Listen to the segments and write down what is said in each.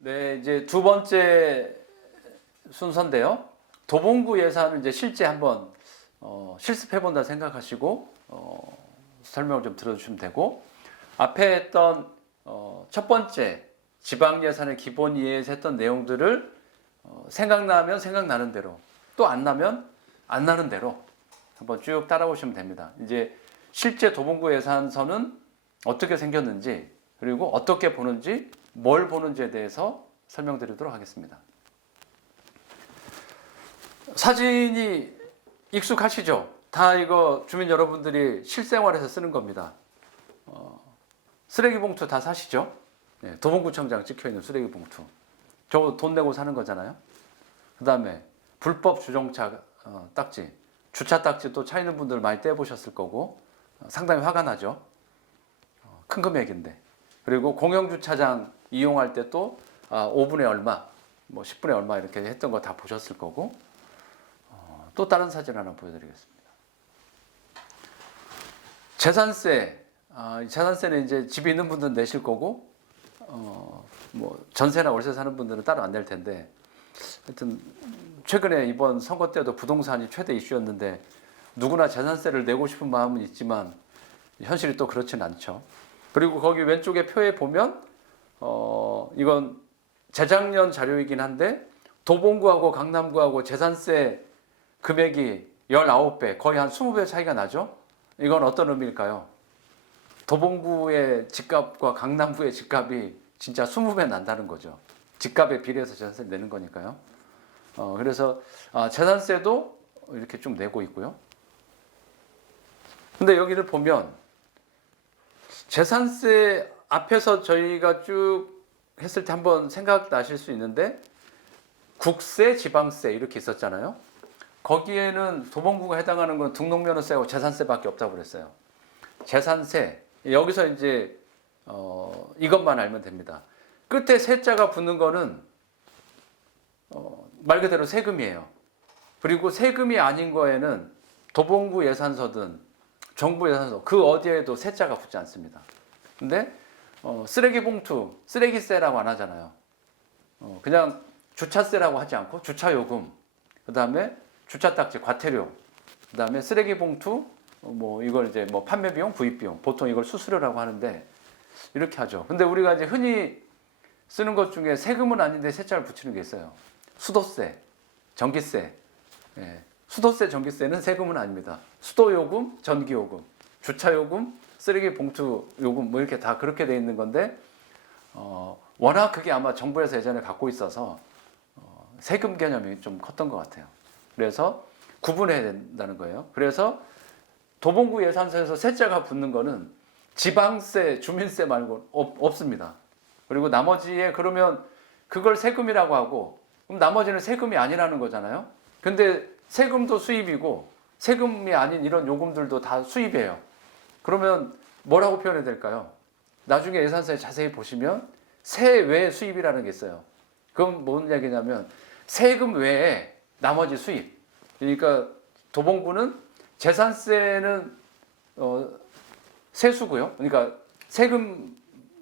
네, 이제 두 번째 순서인데요. 도봉구 예산을 이제 실제 한번 실습해 본다 생각하시고 설명을 좀 들어주시면 되고, 앞에 했던 첫 번째 지방 예산의 기본 이해에서 했던 내용들을 생각나면 생각나는 대로, 또 안 나면 안 나는 대로 한번 쭉 따라오시면 됩니다. 이제 실제 도봉구 예산서는 어떻게 생겼는지, 그리고 어떻게 보는지, 뭘 보는지에 대해서 설명드리도록 하겠습니다. 사진이 익숙하시죠? 다 이거 주민 여러분들이 실생활에서 쓰는 겁니다. 쓰레기 봉투 다 사시죠? 네, 도봉구청장 찍혀있는 쓰레기 봉투. 저거 돈 내고 사는 거잖아요. 그 다음에 불법 주정차 딱지, 주차 딱지 또 차 있는 분들 많이 떼보셨을 거고, 상당히 화가 나죠. 큰 금액인데. 그리고 공영주차장 이용할 때 또 5분에 얼마, 뭐 10분에 얼마 이렇게 했던 거 다 보셨을 거고, 또 다른 사진 하나 보여드리겠습니다. 재산세, 재산세는 이제 집이 있는 분들은 내실 거고, 뭐 전세나 월세 사는 분들은 따로 안 낼 텐데, 하여튼 최근에 이번 선거 때도 부동산이 최대 이슈였는데 누구나 재산세를 내고 싶은 마음은 있지만 현실이 또 그렇진 않죠. 그리고 거기 왼쪽에 표에 보면 이건 재작년 자료이긴 한데 도봉구하고 강남구하고 재산세 금액이 19배, 거의 한 20배 차이가 나죠. 이건 어떤 의미일까요? 도봉구의 집값과 강남구의 집값이 진짜 20배 난다는 거죠. 집값에 비례해서 재산세를 내는 거니까요. 그래서 재산세도 이렇게 좀 내고 있고요. 근데 여기를 보면 재산세 앞에서 저희가 쭉 했을 때 한번 생각나실 수 있는데 국세, 지방세 이렇게 있었잖아요. 거기에는 도봉구가 해당하는 건 등록면허세하고 재산세밖에 없다고 그랬어요. 재산세, 여기서 이제 이것만 알면 됩니다. 끝에 세자가 붙는 거는 말 그대로 세금이에요. 그리고 세금이 아닌 거에는 도봉구 예산서든 정부 예산서 그 어디에도 세자가 붙지 않습니다. 근데 쓰레기 봉투, 쓰레기세라고 안 하잖아요. 그냥 주차세라고 하지 않고 주차요금, 그 다음에 주차딱지, 과태료, 그 다음에 쓰레기 봉투, 뭐 이걸 이제 뭐 판매비용, 구입비용, 보통 이걸 수수료라고 하는데 이렇게 하죠. 근데 우리가 이제 흔히 쓰는 것 중에 세금은 아닌데 세자를 붙이는 게 있어요. 수도세, 전기세. 예. 수도세, 전기세는 세금은 아닙니다. 수도요금, 전기요금, 주차요금, 쓰레기 봉투 요금 뭐 이렇게 다 그렇게 돼 있는 건데 워낙 그게 아마 정부에서 예전에 갖고 있어서 세금 개념이 좀 컸던 것 같아요. 그래서 구분해야 된다는 거예요. 그래서 도봉구 예산서에서 세자가 붙는 거는 지방세, 주민세 말고 없습니다. 그리고 나머지에 그러면 그걸 세금이라고 하고 그럼 나머지는 세금이 아니라는 거잖아요. 근데 세금도 수입이고 세금이 아닌 이런 요금들도 다 수입이에요. 그러면 뭐라고 표현해야 될까요? 나중에 예산서에 자세히 보시면 세외 수입이라는 게 있어요. 그건 뭔 얘기냐면 세금 외에 나머지 수입. 그러니까 도봉구는 재산세는 세수고요. 그러니까 세금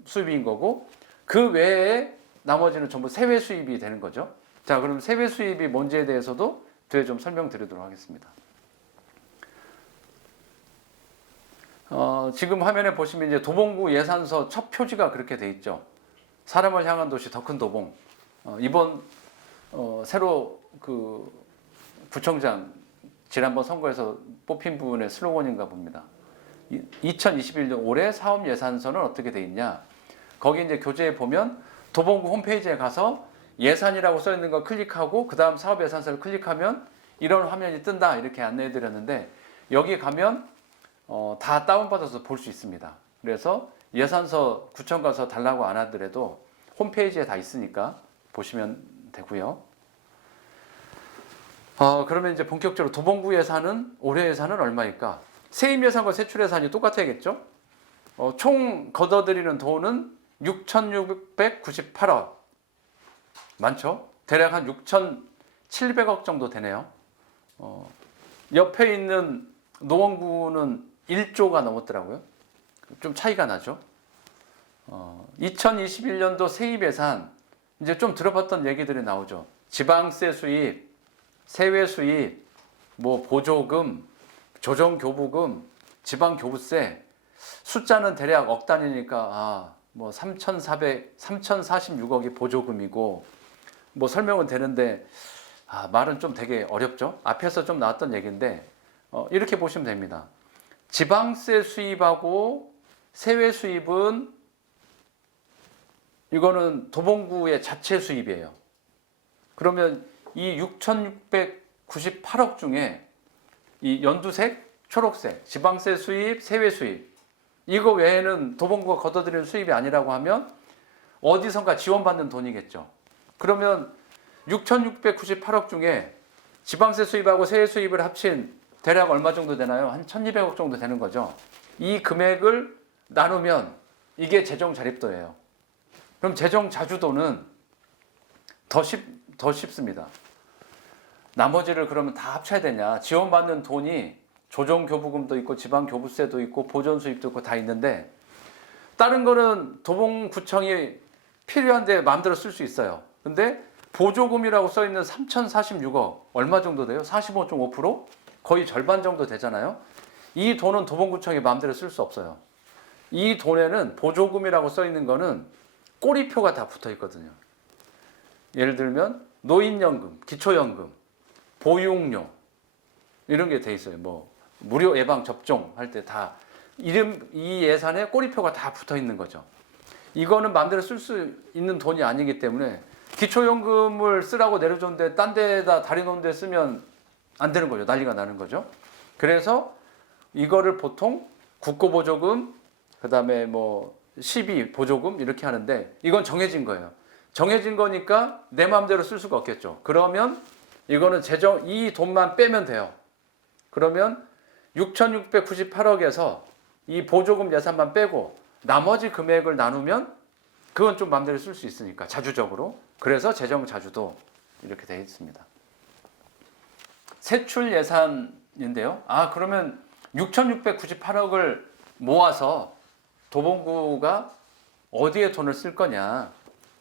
수입인 거고 그 외에 나머지는 전부 세외 수입이 되는 거죠. 자, 그럼 세외 수입이 뭔지에 대해서도 뒤에 좀 설명드리도록 하겠습니다. 지금 화면에 보시면 이제 도봉구 예산서 첫 표지가 그렇게 돼 있죠. 사람을 향한 도시 더 큰 도봉. 이번 새로 그 구청장 지난번 선거에서 뽑힌 분의 슬로건인가 봅니다. 2021년 올해 사업 예산서는 어떻게 돼 있냐? 거기 이제 교재에 보면 도봉구 홈페이지에 가서 예산이라고 써 있는 거 클릭하고 그 다음 사업 예산서를 클릭하면 이런 화면이 뜬다 이렇게 안내해 드렸는데 여기 가면 다 다운받아서 볼 수 있습니다. 그래서 예산서 구청 가서 달라고 안 하더라도 홈페이지에 다 있으니까 보시면 되고요. 그러면 이제 본격적으로 도봉구 예산은 올해 예산은 얼마일까? 세입 예산과 세출 예산이 똑같아야겠죠? 총 걷어들이는 돈은 6,698억. 많죠? 대략 한 6,700억 정도 되네요. 옆에 있는 노원구는 1조가 넘었더라고요. 좀 차이가 나죠. 2021년도 세입 예산 이제 좀 들어봤던 얘기들이 나오죠. 지방세 수입, 세외 수입, 뭐 보조금, 조정교부금, 지방교부세, 숫자는 대략 억 단위니까 뭐 3,046억이 보조금이고 뭐 설명은 되는데 말은 좀 되게 어렵죠. 앞에서 좀 나왔던 얘기인데 이렇게 보시면 됩니다. 지방세 수입하고 세외 수입은 이거는 도봉구의 자체 수입이에요. 그러면 이 6,698억 중에 이 연두색, 초록색, 지방세 수입, 세외 수입 이거 외에는 도봉구가 걷어들이는 수입이 아니라고 하면 어디선가 지원받는 돈이겠죠. 그러면 6,698억 중에 지방세 수입하고 세외 수입을 합친 대략 얼마 정도 되나요? 한 1,200억 정도 되는 거죠. 이 금액을 나누면 이게 재정 자립도예요. 그럼 재정 자주도는 더 쉽습니다. 나머지를 그러면 다 합쳐야 되냐? 지원받는 돈이 조정교부금도 있고 지방교부세도 있고 보전수입도 있고 다 있는데 다른 거는 도봉구청이 필요한데 마음대로 쓸 수 있어요. 근데 보조금이라고 써있는 3,046억 얼마 정도 돼요? 45.5%? 거의 절반 정도 되잖아요. 이 돈은 도봉구청이 마음대로 쓸 수 없어요. 이 돈에는 보조금이라고 써있는 거는 꼬리표가 다 붙어 있거든요. 예를 들면 노인연금, 기초연금, 보육료 이런 게 돼 있어요. 뭐 무료 예방 접종 할 때 다 이 예산에 꼬리표가 다 붙어 있는 거죠. 이거는 마음대로 쓸 수 있는 돈이 아니기 때문에 기초연금을 쓰라고 내려줬는데 딴 데다 다리 놓은 데 쓰면 안 되는 거죠. 난리가 나는 거죠. 그래서 이거를 보통 국고보조금, 그 다음에 뭐 시비 보조금 이렇게 하는데 이건 정해진 거예요. 정해진 거니까 내 마음대로 쓸 수가 없겠죠. 그러면 이거는 이 돈만 빼면 돼요. 그러면 6,698억에서 이 보조금 예산만 빼고 나머지 금액을 나누면 그건 좀 마음대로 쓸 수 있으니까 자주적으로. 그래서 재정 자주도 이렇게 되어 있습니다. 세출 예산인데요. 그러면 6,698억을 모아서 도봉구가 어디에 돈을 쓸 거냐?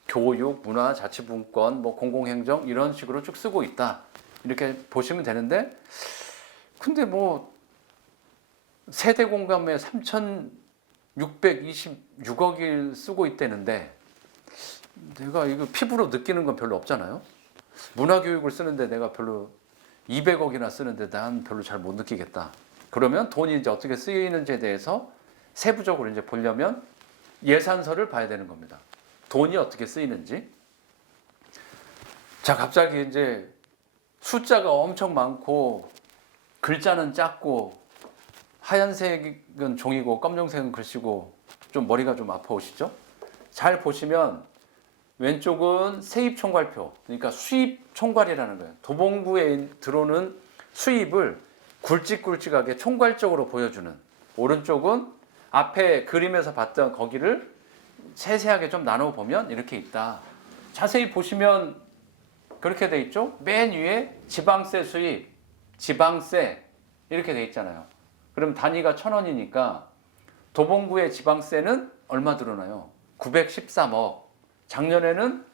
교육, 문화, 자치분권, 뭐 공공행정 이런 식으로 쭉 쓰고 있다. 이렇게 보시면 되는데 근데 뭐 세대 공감에 3,626억을 쓰고 있다는데 내가 이거 피부로 느끼는 건 별로 없잖아요. 문화교육을 쓰는데 내가 별로 200억이나 쓰는데 난 별로 잘 못 느끼겠다. 그러면 돈이 이제 어떻게 쓰이는지에 대해서 세부적으로 이제 보려면 예산서를 봐야 되는 겁니다. 돈이 어떻게 쓰이는지. 자, 갑자기 이제 숫자가 엄청 많고 글자는 작고 하얀색은 종이고 검정색은 글씨고 좀 머리가 좀 아파오시죠? 잘 보시면 왼쪽은 세입 총괄표, 그러니까 수입 총괄이라는 거예요. 도봉구에 들어오는 수입을 굵직굵직하게 총괄적으로 보여주는. 오른쪽은 앞에 그림에서 봤던 거기를 세세하게 좀 나눠보면 이렇게 있다. 자세히 보시면 그렇게 돼 있죠. 맨 위에 지방세 수입, 지방세 이렇게 돼 있잖아요. 그럼 단위가 1,000원이니까 도봉구의 지방세는 얼마 들어오나요? 913억. 작년에는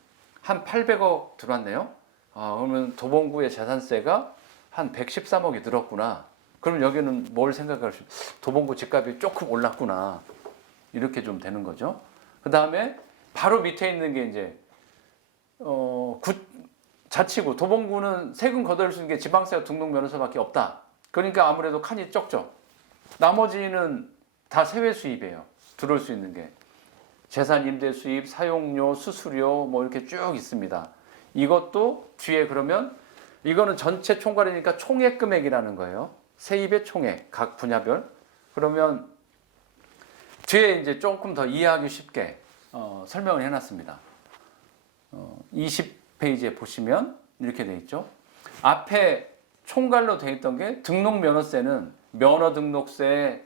한 800억 들어왔네요. 그러면 도봉구의 재산세가 한 113억이 늘었구나. 그럼 여기는 뭘 생각할 수? 도봉구 집값이 조금 올랐구나. 이렇게 좀 되는 거죠. 그 다음에 바로 밑에 있는 게 이제 자치구 도봉구는 세금 거둘 수 있는 게 지방세와 등록면허서밖에 없다. 그러니까 아무래도 칸이 적죠. 나머지는 다 세외 수입이에요. 들어올 수 있는 게 재산 임대 수입, 사용료, 수수료 뭐 이렇게 쭉 있습니다. 이것도 뒤에 그러면 이거는 전체 총괄이니까 총액 금액이라는 거예요. 세입의 총액 각 분야별. 그러면 뒤에 이제 조금 더 이해하기 쉽게 설명을 해놨습니다. 20페이지에 보시면 이렇게 돼 있죠. 앞에 총괄로 돼 있던 게 등록면허세는 면허 등록세,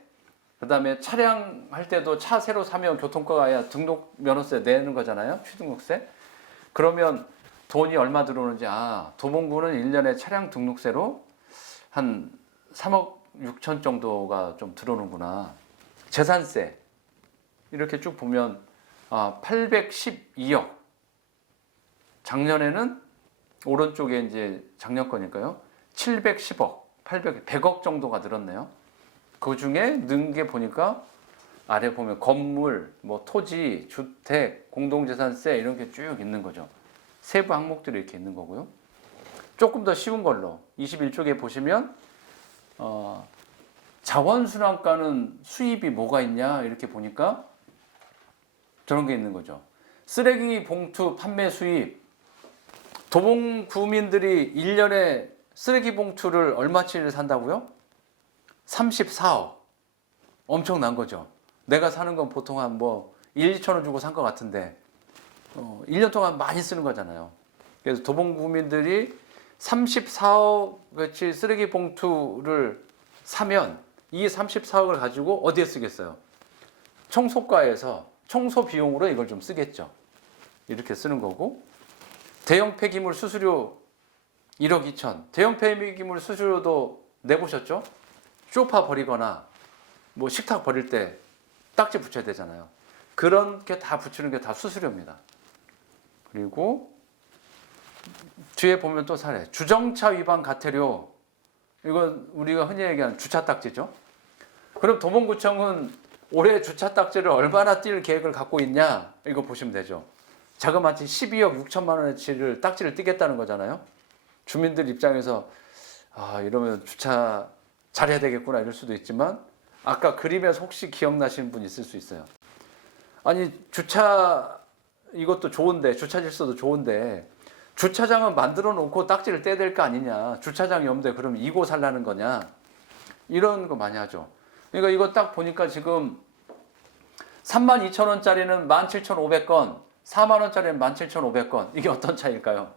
그 다음에 차량 할 때도 차 새로 사면 교통과가 아니라 등록면허세 내는 거잖아요. 취등록세. 그러면 돈이 얼마 들어오는지 도봉구는 1년에 차량 등록세로 한 3억 6천 정도가 좀 들어오는구나. 재산세 이렇게 쭉 보면 812억 작년에는 오른쪽에 이제 작년 거니까요. 710억, 800, 100억 정도가 늘었네요. 그 중에 는 게 보니까 아래 보면 건물, 뭐 토지, 주택, 공동재산세 이런 게 쭉 있는 거죠. 세부 항목들이 이렇게 있는 거고요. 조금 더 쉬운 걸로 21쪽에 보시면 자원순환가는 수입이 뭐가 있냐 이렇게 보니까 저런 게 있는 거죠. 쓰레기 봉투 판매 수입. 도봉구민들이 1년에 쓰레기 봉투를 얼마치를 산다고요? 34억. 엄청난 거죠. 내가 사는 건 보통 한 뭐 1, 2천 원 주고 산 것 같은데 1년 동안 많이 쓰는 거잖아요. 그래서 도봉구민들이 34억어치 쓰레기 봉투를 사면 이 34억을 가지고 어디에 쓰겠어요? 청소과에서 청소 비용으로 이걸 좀 쓰겠죠. 이렇게 쓰는 거고, 대형 폐기물 수수료 1억 2천. 대형 폐기물 수수료도 내보셨죠? 쇼파 버리거나 뭐 식탁 버릴 때 딱지 붙여야 되잖아요. 그런 게 다 붙이는 게 다 수수료입니다. 그리고 뒤에 보면 또 사례. 주정차 위반 과태료. 이건 우리가 흔히 얘기하는 주차 딱지죠. 그럼 도봉구청은 올해 주차 딱지를 얼마나 뛸 계획을 갖고 있냐? 이거 보시면 되죠. 자그마치 12억 6천만 원어치를 딱지를 띄겠다는 거잖아요. 주민들 입장에서 이러면 주차 잘해야 되겠구나 이럴 수도 있지만, 아까 그림에서 혹시 기억나시는 분 있을 수 있어요. 아니 주차 이것도 좋은데, 주차 질서도 좋은데 주차장은 만들어 놓고 딱지를 떼야 될 거 아니냐. 주차장이 없는데 그럼 이고 살라는 거냐. 이런 거 많이 하죠. 그러니까 이거 딱 보니까 지금 32,000원짜리는 17,500건, 4만원짜리는 17,500건. 이게 어떤 차이일까요?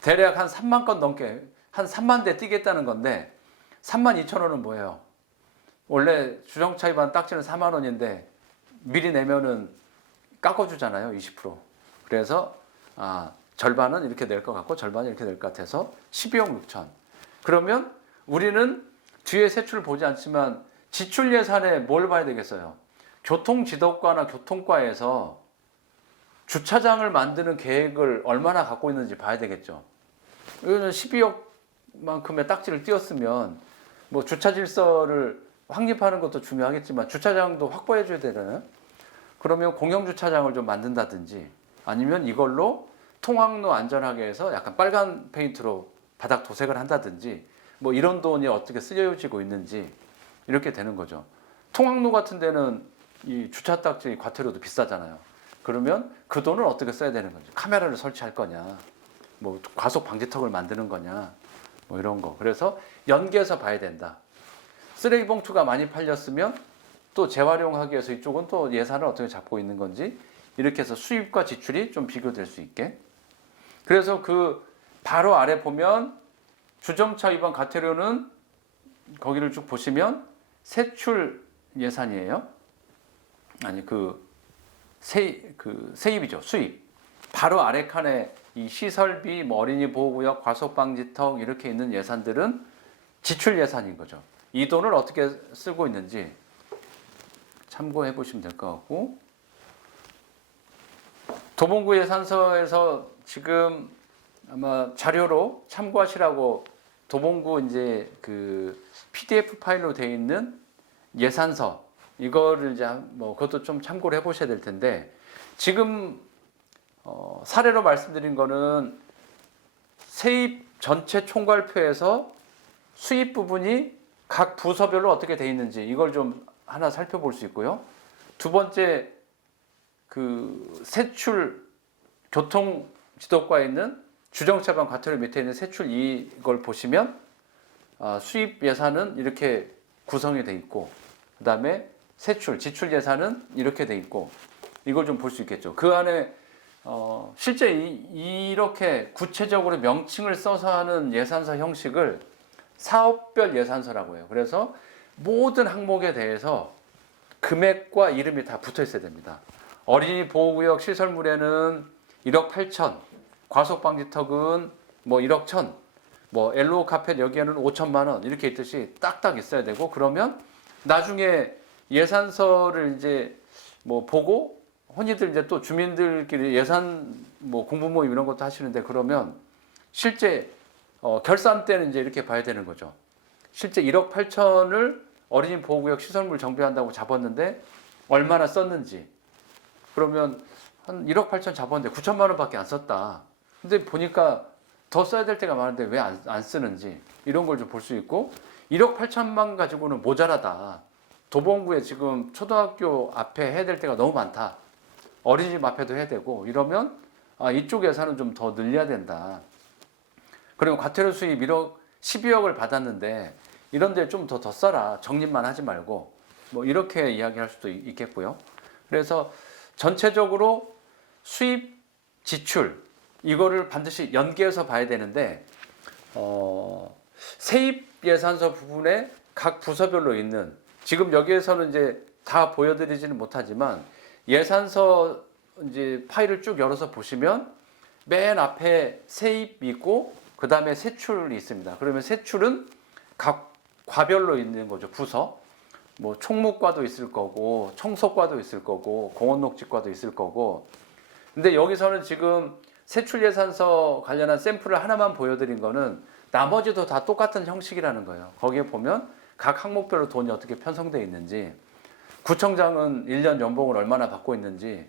대략 한 3만 건 넘게, 한 3만 대 띄겠다는 건데 32,000원은 뭐예요? 원래 주정차 위반 딱지는 4만 원인데 미리 내면은 깎아주잖아요. 20%. 그래서 절반은 이렇게 낼 것 같고 절반은 이렇게 낼 것 같아서 12억 6천. 그러면 우리는 뒤에 세출을 보지 않지만 지출 예산에 뭘 봐야 되겠어요? 교통지도과나 교통과에서 주차장을 만드는 계획을 얼마나 갖고 있는지 봐야 되겠죠. 이거는 12억만큼의 딱지를 띄었으면 뭐 주차 질서를 확립하는 것도 중요하겠지만 주차장도 확보해 줘야 되잖아요. 그러면 공영주차장을 좀 만든다든지, 아니면 이걸로 통학로 안전하게 해서 약간 빨간 페인트로 바닥 도색을 한다든지, 뭐 이런 돈이 어떻게 쓰여지고 있는지 이렇게 되는 거죠. 통학로 같은 데는 이 주차 딱지 과태료도 비싸잖아요. 그러면 그 돈을 어떻게 써야 되는 건지, 카메라를 설치할 거냐, 뭐 과속 방지턱을 만드는 거냐, 뭐 이런 거. 그래서 연계해서 봐야 된다. 쓰레기 봉투가 많이 팔렸으면 또 재활용하기 위해서 이쪽은 또 예산을 어떻게 잡고 있는 건지, 이렇게 해서 수입과 지출이 좀 비교될 수 있게. 그래서 그 바로 아래 보면 주정차 위반 과태료는 거기를 쭉 보시면 세출 예산이에요. 아니 세입이죠. 수입. 바로 아래 칸에 이 시설비, 뭐 어린이 보호구역, 과속방지턱 이렇게 있는 예산들은 지출 예산인 거죠. 이 돈을 어떻게 쓰고 있는지 참고해 보시면 될 것 같고, 도봉구 예산서에서 지금 아마 자료로 참고하시라고 도봉구 이제 그 PDF 파일로 되어 있는 예산서, 이거를 이제 뭐 그것도 좀 참고를 해보셔야 될 텐데, 지금 사례로 말씀드린 거는 세입 전체 총괄표에서 수입 부분이 각 부서별로 어떻게 되어 있는지 이걸 좀 하나 살펴볼 수 있고요. 두 번째, 그 세출 교통지도과에 있는 주정차반 과태료 밑에 있는 세출 이걸 보시면 수입 예산은 이렇게 구성이 돼 있고, 그 다음에 세출, 지출 예산은 이렇게 돼 있고, 이걸 좀 볼 수 있겠죠. 그 안에 실제 이렇게 구체적으로 명칭을 써서 하는 예산서 형식을 사업별 예산서라고 해요. 그래서 모든 항목에 대해서 금액과 이름이 다 붙어 있어야 됩니다. 어린이 보호구역 시설물에는 1억 8천, 과속방지턱은 뭐 1억 1천, 뭐 엘로우 카펫 여기에는 5천만 원 이렇게 있듯이 딱딱 있어야 되고, 그러면 나중에 예산서를 이제 뭐 보고 흔히들 이제 또 주민들끼리 예산을 뭐 공부 모임 이런 것도 하시는데 그러면 실제 결산 때는 이제 이렇게 봐야 되는 거죠. 실제 1억 8천을 어린이 보호구역 시설물 정비한다고 잡았는데 얼마나 썼는지. 그러면 한 1억 8천 잡았는데 9천만 원밖에 안 썼다. 근데 보니까 더 써야 될 때가 많은데 왜 안 쓰는지 이런 걸 좀 볼 수 있고 1억 8천만 가지고는 모자라다. 도봉구에 지금 초등학교 앞에 해야 될 때가 너무 많다. 어린이집 앞에도 해야 되고 이러면 이쪽 예산은 좀 더 늘려야 된다. 그리고 과태료 수입 12억을 받았는데 이런 데 좀 더 써라. 적립만 하지 말고 뭐 이렇게 이야기할 수도 있겠고요. 그래서 전체적으로 수입, 지출 이거를 반드시 연계해서 봐야 되는데 세입 예산서 부분에 각 부서별로 있는 지금 여기에서는 이제 다 보여드리지는 못하지만 예산서 이제 파일을 쭉 열어서 보시면 맨 앞에 세입이 있고 그 다음에 세출이 있습니다. 그러면 세출은 각 과별로 있는 거죠. 부서. 뭐 총무과도 있을 거고 청소과도 있을 거고 공원녹지과도 있을 거고. 근데 여기서는 지금 세출 예산서 관련한 샘플을 하나만 보여드린 거는 나머지도 다 똑같은 형식이라는 거예요. 거기에 보면 각 항목별로 돈이 어떻게 편성되어 있는지, 구청장은 1년 연봉을 얼마나 받고 있는지,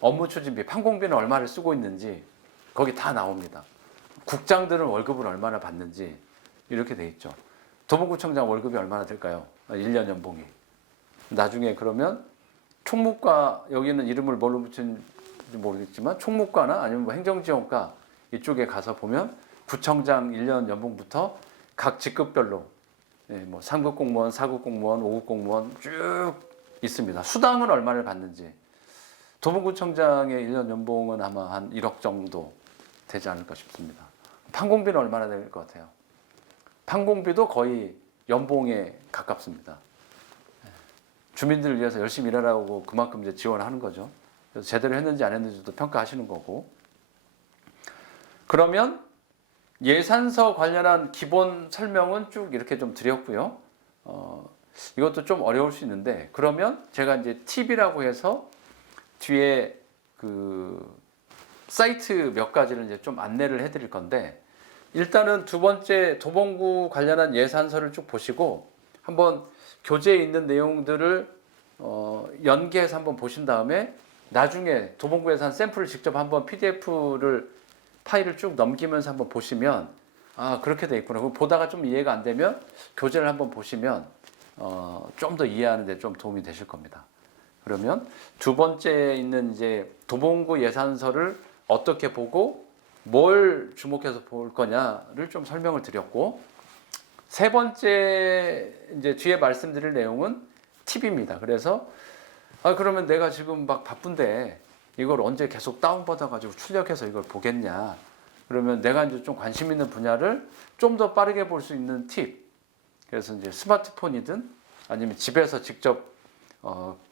업무 추진비, 판공비는 얼마를 쓰고 있는지 거기 다 나옵니다. 국장들은 월급을 얼마나 받는지 이렇게 돼 있죠. 도봉구청장 월급이 얼마나 될까요? 1년 연봉이. 나중에 그러면 총무과, 여기는 이름을 뭘로 붙인지 모르겠지만 총무과나 아니면 뭐 행정지원과 이쪽에 가서 보면 구청장 1년 연봉부터 각 직급별로 뭐 3급 공무원, 4급 공무원, 5급 공무원 쭉 있습니다. 수당은 얼마를 받는지. 도봉구청장의 1년 연봉은 아마 한 1억 정도 되지 않을까 싶습니다. 판공비는 얼마나 될 것 같아요? 판공비도 거의 연봉에 가깝습니다. 주민들을 위해서 열심히 일하라고 그만큼 이제 지원을 하는 거죠. 그래서 제대로 했는지 안 했는지도 평가하시는 거고. 그러면 예산서 관련한 기본 설명은 쭉 이렇게 좀 드렸고요. 이것도 좀 어려울 수 있는데 그러면 제가 이제 팁이라고 해서 뒤에 그 사이트 몇 가지를 이제 좀 안내를 해드릴 건데 일단은 두 번째 도봉구 관련한 예산서를 쭉 보시고 한번 교재에 있는 내용들을 연계해서 한번 보신 다음에 나중에 도봉구 예산 샘플을 직접 한번 PDF를 파일을 쭉 넘기면서 한번 보시면 그렇게 돼 있구나. 보다가 좀 이해가 안 되면 교재를 한번 보시면 좀 더 이해하는 데 좀 도움이 되실 겁니다. 그러면 두 번째 있는 이제 도봉구 예산서를 어떻게 보고 뭘 주목해서 볼 거냐를 좀 설명을 드렸고 세 번째 이제 뒤에 말씀드릴 내용은 팁입니다. 그래서 그러면 내가 지금 막 바쁜데 이걸 언제 계속 다운받아 가지고 출력해서 이걸 보겠냐? 그러면 내가 이제 좀 관심 있는 분야를 좀 더 빠르게 볼 수 있는 팁. 그래서 이제 스마트폰이든 아니면 집에서 직접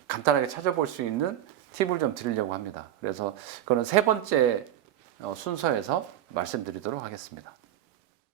간단하게 찾아볼 수 있는 팁을 좀 드리려고 합니다. 그래서 그건 세 번째 순서에서 말씀드리도록 하겠습니다.